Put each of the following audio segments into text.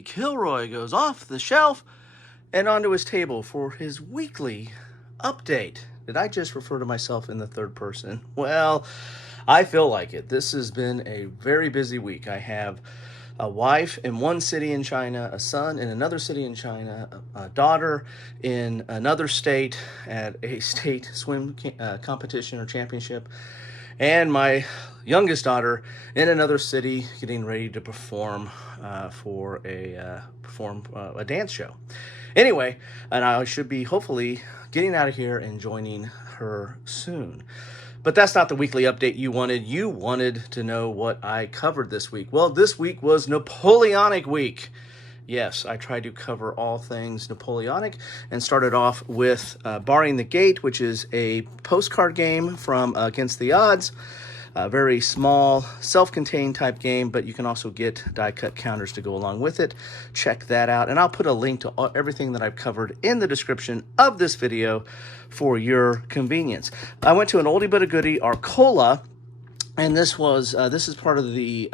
suddenly Kilroy goes off the shelf and onto his table for his weekly update. Did I just refer to myself in the third person? Well, I feel like it. This has been a very busy week. I have a wife in one city in China, a son in another city in China, a daughter in another state at a state swim competition or championship, and my youngest daughter in another city getting ready to perform for a dance show. Anyway, and I should be hopefully getting out of here and joining her soon. But that's not the weekly update you wanted. You wanted to know what I covered this week. Well, this week was Napoleonic week. Yes, I tried to cover all things Napoleonic and started off with Barring the Gate, which is a postcard game from Against the Odds. A very small, self-contained type game, but you can also get die-cut counters to go along with it. Check that out, and I'll put a link to everything that I've covered in the description of this video for your convenience. I went to an oldie but a goodie, Arcola, and this is part of the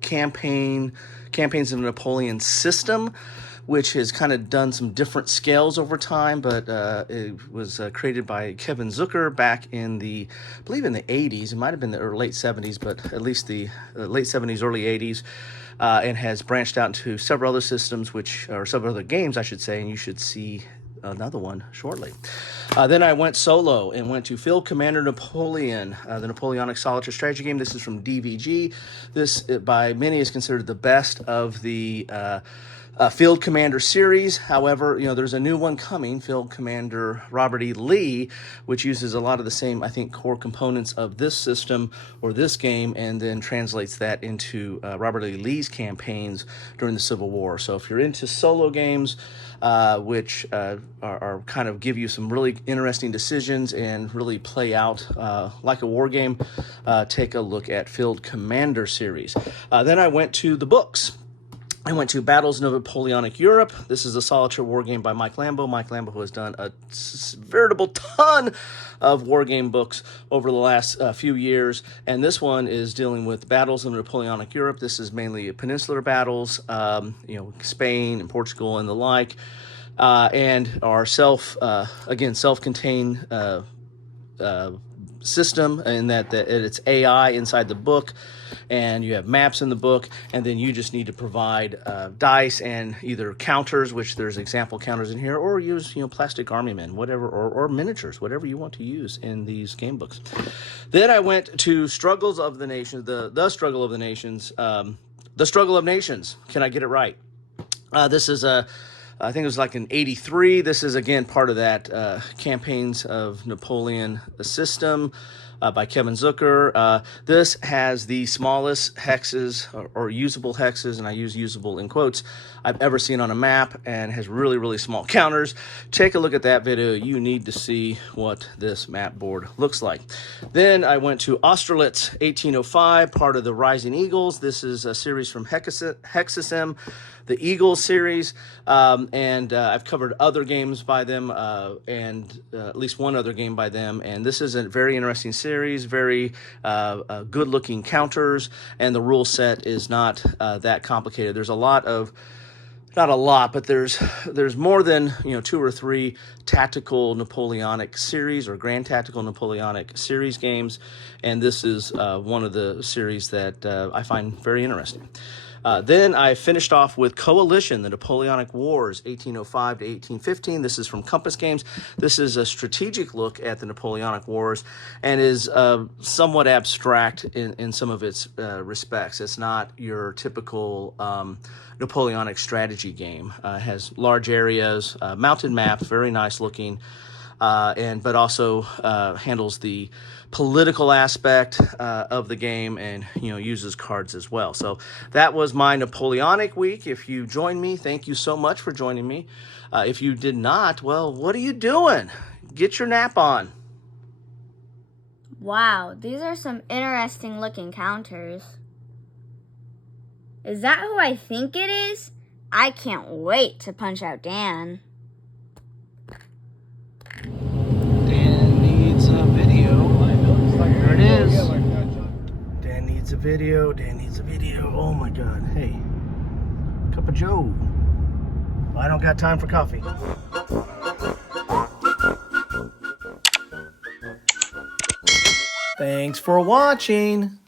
campaigns of Napoleon system, which has kind of done some different scales over time, but it was created by Kevin Zucker back in I believe in the 80s. It might have been the late 70s, but at least the late 70s, early 80s, and has branched out into several other systems, or several other games, I should say, and you should see another one shortly. Then I went solo and went to Field Commander Napoleon, the Napoleonic solitaire strategy game. This is from DVG. This, by many, is considered the best of the Field Commander series. However, there's a new one coming, Field Commander Robert E. Lee, which uses a lot of the same, I think, core components of this system or this game, and then translates that into Robert E. Lee's campaigns during the Civil War. So if you're into solo games, which are kind of give you some really interesting decisions and really play out like a war game, take a look at Field Commander series. Then I went to the books. I went to Battles of Napoleonic Europe. This is a solitaire war game by Mike Lambo. Mike Lambo has done a veritable ton of war game books over the last few years, and this one is dealing with Battles of Napoleonic Europe. This is mainly peninsular battles, Spain and Portugal and the like, and our self-contained system, in that it's AI inside the book, and you have maps in the book, and then you just need to provide dice and either counters, which there's example counters in here, or use plastic army men, whatever, or miniatures, whatever you want to use in these game books. Then I went to Struggles of the Nations, the Struggle of the Nations, the Struggle of Nations. Can I get it right? This is I think it was like in '83. This is, again, part of that Campaigns of Napoleon system by Kevin Zucker. This has the smallest hexes, or usable hexes, and I use usable in quotes, I've ever seen on a map, and has really, really small counters. Take a look at that video. You need to see what this map board looks like. Then I went to Austerlitz 1805, part of the Rising Eagles. This is a series from Hexasim, the Eagles series, and I've covered other games by them, and at least one other game by them, and this is a very interesting series, very good-looking counters, and the rule set is not that complicated. There's not a lot, but there's more than 2 or 3 tactical Napoleonic series or grand tactical Napoleonic series games, and this is one of the series that I find very interesting. Then I finished off with Coalition, the Napoleonic Wars, 1805 to 1815. This is from Compass Games. This is a strategic look at the Napoleonic Wars, and is somewhat abstract in some of its respects. It's not your typical Napoleonic strategy game. It has large areas, mounted maps, very nice looking, but also handles the political aspect of the game, and uses cards as well. So that was my Napoleonic week. If you joined me, thank you so much for joining me. If you did not, well, what are you doing? Get your nap on. Wow, these are some interesting looking counters. Is that who I think it is? I can't wait to punch out Dan. Dan needs a video. There it is. Dan needs a video. Dan needs a video. Oh my God. Hey. Cup of Joe. I don't got time for coffee. Thanks for watching.